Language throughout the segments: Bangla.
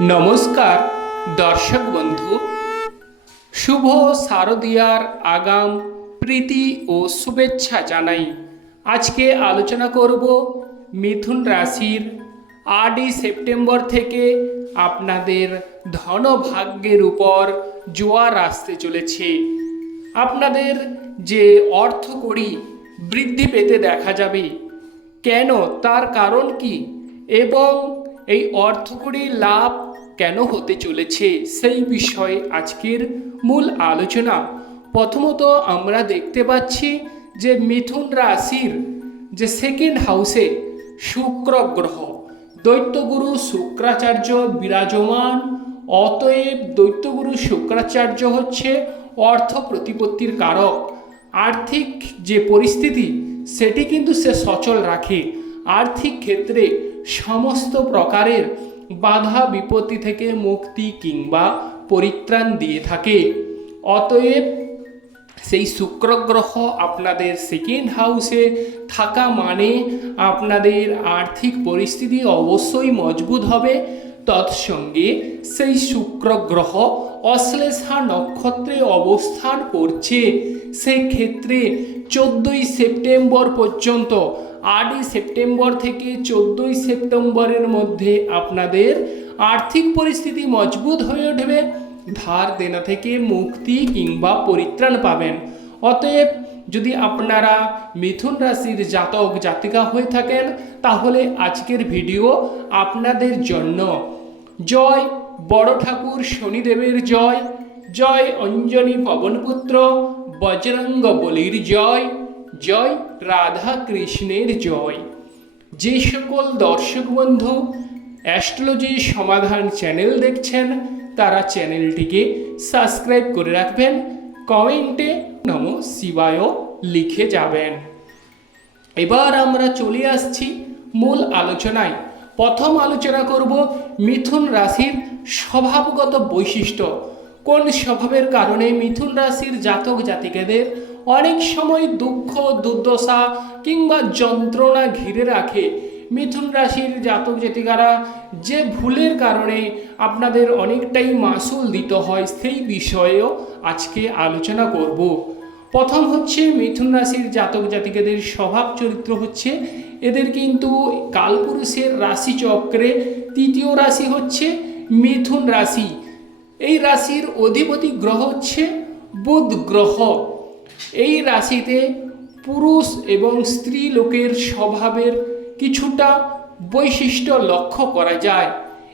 নমস্কার, দর্শক বন্ধু। শুভ শারদিয়ার আগাম প্রীতি ও শুভেচ্ছা জানাই। আজকে আলোচনা করব মিথুন রাশির আটই সেপ্টেম্বর থেকে আপনাদের ধনভাগ্যের উপর জোয়ার আসতে চলেছে। আপনাদের যে অর্থ কড়ি বৃদ্ধি পেতে দেখা যাবে, কেন, তার কারণ কি, এবং এই অর্থকরী লাভ কেন হতে চলেছে? সেই বিষয়ে আজকের মূল আলোচনা। প্রথমত আমরা দেখতে পাচ্ছি যে মিথুন রাশির যে সেকেন্ড হাউসে শুক্র গ্রহ। দৈত্যগুরু শুক্রাচার্য বিরাজমান। অতএব দৈত্যগুরু শুক্রাচার্য হচ্ছে অর্থ প্রতিপত্তির কারক। আর্থিক যে পরিস্থিতি, সেটি কিন্তু সে সচল রাখে। আর্থিক ক্ষেত্রে সমস্ত প্রকারের বাধা বিপত্তি থেকে মুক্তি কিংবা পরিত্রাণ দিয়ে থাকে। অতএব সেই শুক্র গ্রহ আপনাদের সেকেন্ড হাউসে থাকা মানে আপনাদের আর্থিক পরিস্থিতি অবশ্যই মজবুত হবে। তৎসঙ্গে সেই শুক্র গ্রহ অশ্লেষা নক্ষত্রে অবস্থান করছে। সেক্ষেত্রে চোদ্দোই সেপ্টেম্বর পর্যন্ত আটই সেপ্টেম্বর থেকে চোদ্দোই সেপ্টেম্বরের মধ্যে আপনাদের আর্থিক পরিস্থিতি মজবুত হয়ে উঠবে, ধার দেনা থেকে মুক্তি কিংবা পরিত্রাণ পাবেন। অতএব যদি আপনারা মিথুন রাশির জাতক জাতিকা হয়ে থাকেন, তাহলে আজকের ভিডিও আপনাদের জন্য। জয় বড় ঠাকুর শনিদেবের জয় জয় অঞ্জনী পবনপুত্র বজরঙ্গ বলির জয়। জয় রাধা কৃষ্ণের জয়। যে সকল দর্শক বন্ধু, অ্যাস্ট্রোলজি সমাধান চ্যানেল দেখছেন, তারা চ্যানেলটিকে সাবস্ক্রাইব করে রাখবেন, কমেন্টে নম শিবায় লিখে যাবেন। এবার আমরা চলে আসছি মূল আলোচনায়। প্রথম আলোচনা করব মিথুন রাশির স্বভাবগত বৈশিষ্ট্য। কোন স্বভাবের কারণে মিথুন রাশির জাতক জাতিকাদের অনেক সময় দুঃখ, দুর্দশা কিংবা যন্ত্রণা ঘিরে রাখে। মিথুন রাশির জাতক জাতিকারা যে ভুলের কারণে আপনাদের অনেকটাই মাসুল দিতে হয়, সেই বিষয়েও আজকে আলোচনা করব। প্রথম হচ্ছে, মিথুন রাশির জাতক জাতিকাদের স্বভাব চরিত্র হচ্ছে, এদের কিন্তু কালপুরুষের রাশি চক্রে তৃতীয় রাশি হচ্ছে মিথুন রাশি। এই রাশির অধিপতি গ্রহ হচ্ছে বুধ গ্রহ। এই রাশিতে পুরুষ এবং স্ত্রী লোকের স্বভাবের কিছুটা বৈশিষ্ট্য লক্ষ্য করা যায়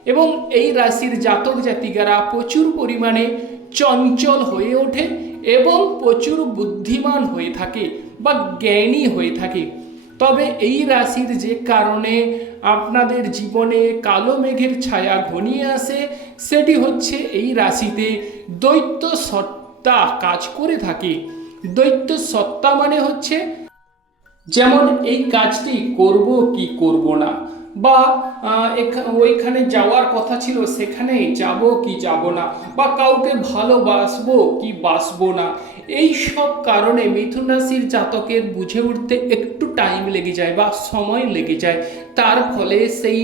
এবং এই রাশির জাতক জাতিকারা প্রচুর পরিমাণে চঞ্চল হয়ে ওঠে এবং প্রচুর বুদ্ধিমান হয়ে থাকে বা জ্ঞানী হয়ে থাকে। তবে এই রাশির যে কারণে আপনাদের জীবনে কালো মেঘের ছায়া ঘনিয়ে আসে, সেটি হচ্ছে এই রাশিতে দৈত্য সত্তা কাজ করে থাকে। দৈত্য সত্তা মানে হচ্ছে যেমন এই কাজটি করব কি করব না, বা ওইখানে যাওয়ার কথা ছিল, সেখানে যাব কি যাব না, বা কাউকে ভালোবাসবো কি বাসবো না, এই সব কারণে মিথুন রাশির জাতকের বুঝে উঠতে একটু টাইম লেগে যায় বা সময় লেগে যায়। তার ফলে সেই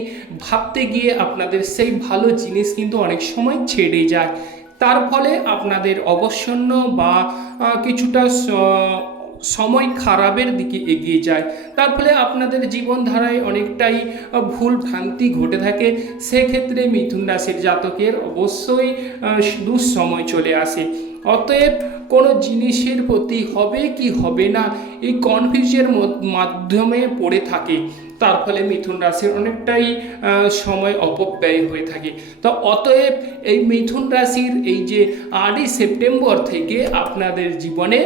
ভাবতে গিয়ে আপনাদের সেই ভালো জিনিস কিন্তু অনেক সময় ছেড়ে যায়। তার ফলে আপনাদের অবসন্ন বা কিছুটা সময় খারাপের দিকে এগিয়ে যায়। তার ফলে আপনাদের জীবনধারায় অনেকটাই ভুল ভ্রান্তি ঘটে থাকে। সেক্ষেত্রে মিথুন রাশির জাতকের অবশ্যই দুঃসময় চলে আসে। অতএব কোনো জিনিসের প্রতি হবে কি হবে না, এই কনফিউজের মাধ্যমে পড়ে থাকে। তার ফলে মিথুন রাশির অনেকটাই সময় অপব্যয় হয়ে থাকে। তো অতএব এই মিথুন রাশির এই যে আটই সেপ্টেম্বর থেকে আপনাদের জীবনে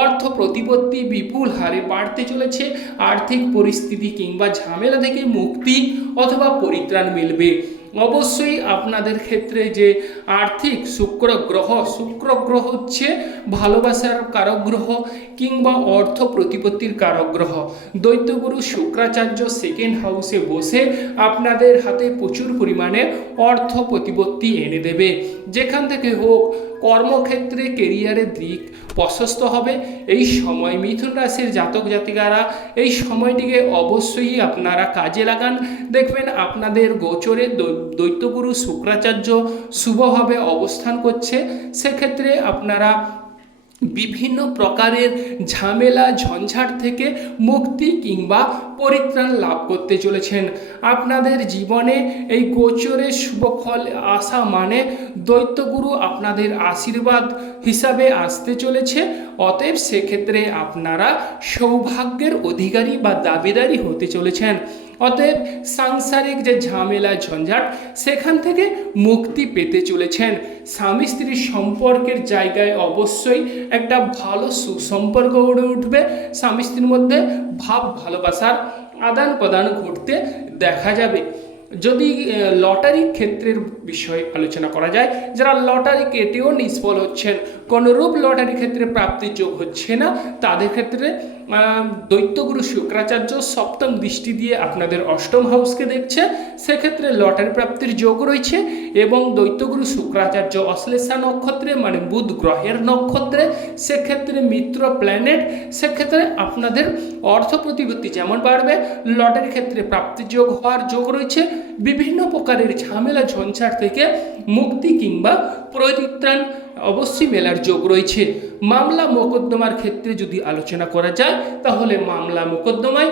অর্থ প্রতিপত্তি বিপুল হারে বাড়তে চলেছে। আর্থিক পরিস্থিতি কিংবা ঝামেলা থেকে মুক্তি অথবা পরিত্রাণ মিলবে। অবশ্যই আপনাদের ক্ষেত্রে যে আর্থিক শুক্র গ্রহ শুক্র গ্রহ হচ্ছে ভালোবাসার কারক গ্রহ কিংবা অর্থ প্রতিপত্তির কারক গ্রহ দৈত্যগুরু শুক্রাচার্য সেকেন্ড হাউসে বসে আপনাদের হাতে প্রচুর পরিমাণে অর্থ প্রতিপত্তি এনে দেবে। যেখান থেকে হোক কর্মক্ষেত্রে কেরিয়ারের দিক প্রশস্ত হবে। এই সময় মিথুন রাশির জাতক জাতিকারা এই সময়টিকে অবশ্যই আপনারা কাজে লাগান। দেখবেন আপনাদের গোচরে দৈত্যগুরু শুক্রাচার্য শুভভাবে অবস্থান করছে। সেক্ষেত্রে আপনারা বিভিন্ন প্রকারের ঝামেলা, ঝঞ্ঝাট থেকে মুক্তি কিংবা পরিত্রাণ লাভ করতে চলেছেন। আপনাদের জীবনে এই গোচরের শুভ ফল আসা মানে দৈত্যগুরু আপনাদের আশীর্বাদ হিসাবে আসতে চলেছে। অতএব সেক্ষেত্রে আপনারা সৌভাগ্যের অধিকারী বা দাবিদারি হতে চলেছেন। অতএব সাংসারিক যে ঝামেলা, ঝঞ্ঝাট, সেখান থেকে মুক্তি পেতে চলেছেন। স্বামী স্ত্রীর সম্পর্কের জায়গায় অবশ্যই একটা ভালো সুসম্পর্ক গড়ে উঠবে স্বামী স্ত্রীর মধ্যে ভাব ভালোবাসার আদান প্রদান ঘটতে দেখা যাবে। যদি লটারি ক্ষেত্রের বিষয়ে আলোচনা করা যায়, যারা লটারি কেটেও নিষ্ফল হচ্ছেন, কোনোরূপ লটারি ক্ষেত্রে প্রাপ্তির যোগ হচ্ছে না, তাদের ক্ষেত্রে দৈত্যগুরু শুক্রাচার্য সপ্তম দৃষ্টি দিয়ে আপনাদের অষ্টম হাউসকে দেখছে। সেক্ষেত্রে লটারি প্রাপ্তির যোগ রয়েছে এবং দৈত্যগুরু শুক্রাচার্য অশ্লেষা নক্ষত্রে মানে বুধ গ্রহের নক্ষত্রে, সেক্ষেত্রে মিত্র প্ল্যানেট, সেক্ষেত্রে আপনাদের অর্থ প্রতিপত্তি যেমন বাড়বে, লটারি ক্ষেত্রে প্রাপ্তির যোগ হওয়ার যোগ রয়েছে। বিভিন্ন প্রকারের ঝামেলা, ঝঞ্ঝাট থেকে মুক্তি কিংবা পরিত্রাণ অবশ্যই মেলার যোগ রয়েছে। মামলা মোকদ্দমার ক্ষেত্রে যদি আলোচনা করা যায় তাহলে মামলা মোকদ্দমায়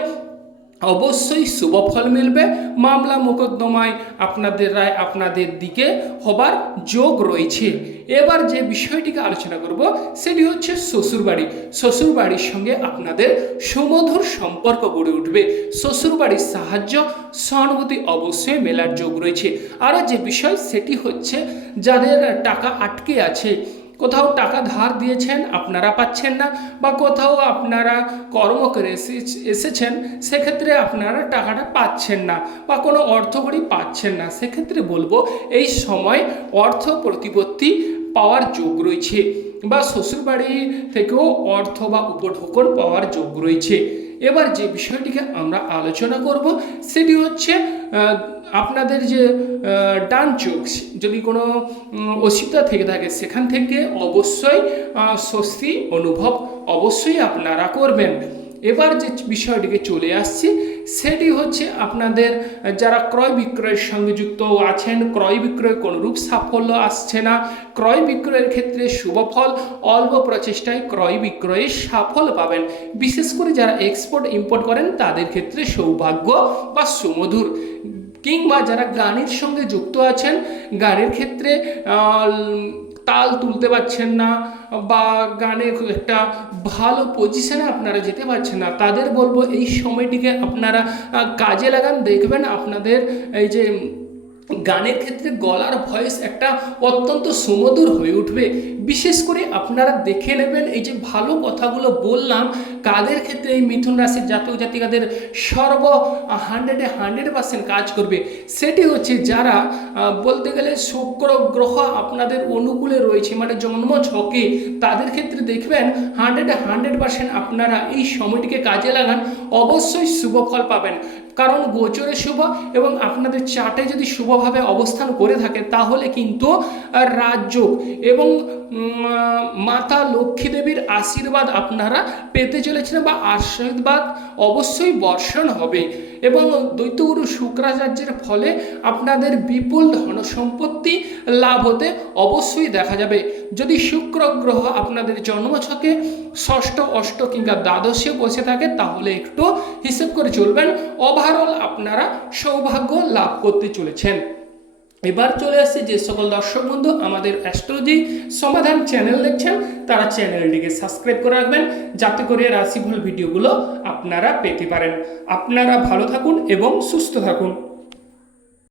অবশ্যই শুভ ফল মিলবে। মামলা মোকদ্দমায় আপনাদের রায় আপনাদের দিকে হবার যোগ রয়েছে। এবার যে বিষয়টিকে আলোচনা করব, সেটি হচ্ছে শ্বশুরবাড়ি। শ্বশুরবাড়ির সঙ্গে আপনাদের সুমধুর সম্পর্ক গড়ে উঠবে। শ্বশুরবাড়ির সাহায্য, সহানুভূতি অবশ্যই মেলার যোগ রয়েছে। আরও যে বিষয়, সেটি হচ্ছে যাদের টাকা আটকে আছে কোথাও টাকা ধার দিয়েছেন, আপনারা পাচ্ছেন না, বা কোথাও আপনারা কর্ম করে এসেছেন, সেক্ষেত্রে আপনারা টাকাটা পাচ্ছেন না, বা কোনো অর্থকরী পাচ্ছেন না। সেক্ষেত্রে বলব, এই সময় অর্থ প্রতিপত্তি পাওয়ার যোগ রয়েছে, বা শ্বশুরবাড়ি থেকেও অর্থ বা উপঢোকন পাওয়ার যোগ রয়েছে। এবার যে বিষয়টিকে আমরা আলোচনা করব, সেটি হচ্ছে আপনাদের যে ডান চোখ, যদি কোনো অসুবিধা থেকে থাকে, সেখান থেকে অবশ্যই স্বস্তি অনুভব অবশ্যই আপনারা করবেন। এবার যে বিষয়টিকে চলে আসছি, সেটি হচ্ছে আপনাদের যারা ক্রয় বিক্রয়ের সঙ্গে যুক্ত আছেন, ক্রয় বিক্রয় কোনোরূপ সাফল্য আসছে না, ক্রয় বিক্রয়ের ক্ষেত্রে শুভ ফল, অল্প প্রচেষ্টায় ক্রয় বিক্রয়ে সাফল পাবেন। বিশেষ করে যারা এক্সপোর্ট ইম্পোর্ট করেন, তাদের ক্ষেত্রে সৌভাগ্য বা সুমধুর। কিংবা যারা গানের সঙ্গে যুক্ত আছেন, গানের ক্ষেত্রে তাল তুলতে পারছেন না বা গানে একটা ভালো পজিশনে আপনারা যেতে পারছেন না, তাদের বলব এই সময়টিকে আপনারা কাজে লাগান। দেখবেন আপনাদের এই যে গানের ক্ষেত্রে গলার ভয়েস একটা অত্যন্ত সুমধুর হয়ে উঠবে। বিশেষ করে আপনারা দেখে নেবেন এই যে ভালো কথাগুলো বললাম, কাদের ক্ষেত্রে এই মিথুন রাশির জাতক জাতিকাদের সর্ব হান্ড্রেডে হান্ড্রেড পার্সেন্ট কাজ করবে? সেটি হচ্ছে যারা বলতে গেলে শুক্র গ্রহ আপনাদের অনুকূলে রয়েছে মানে জন্ম ছকে তাদের ক্ষেত্রে দেখবেন হান্ড্রেডে হান্ড্রেড পার্সেন্ট আপনারা এই সময়টিকে কাজে লাগান, অবশ্যই শুভ ফল পাবেন। কারণ গোচরে শুভ এবং আপনাদের চার্টে যদি শুভভাবে অবস্থান করে থাকে, তাহলে কিন্তু রাজযোগ এবং মাতা লক্ষ্মী দেবীর আশীর্বাদ আপনারা পেতে চলেছেন বা আশীর্বাদ অবশ্যই বর্ষণ হবে। এবং দৈত্যগুরু শুক্রাচার্যের ফলে আপনাদের বিপুল ধন সম্পত্তি লাভ হতে অবশ্যই দেখা যাবে। যদি শুক্র গ্রহ আপনাদের জন্মছকে ষষ্ঠ, অষ্ট কিংবা দ্বাদশে বসে থাকে, তাহলে একটু হিসেব করে চলবেন। ওভারঅল আপনারা সৌভাগ্য লাভ করতে চলেছেন। এবার চলে আসছে যে সকল দর্শক বন্ধু, আমাদের অ্যাস্ট্রোলজি সমাধান চ্যানেল দেখছেন, তারা চ্যানেলটিকে সাবস্ক্রাইব করে রাখবেন, যাতে করে রাশিফল ভিডিওগুলো আপনারা পেতে পারেন। আপনারা ভালো থাকুন এবং সুস্থ থাকুন।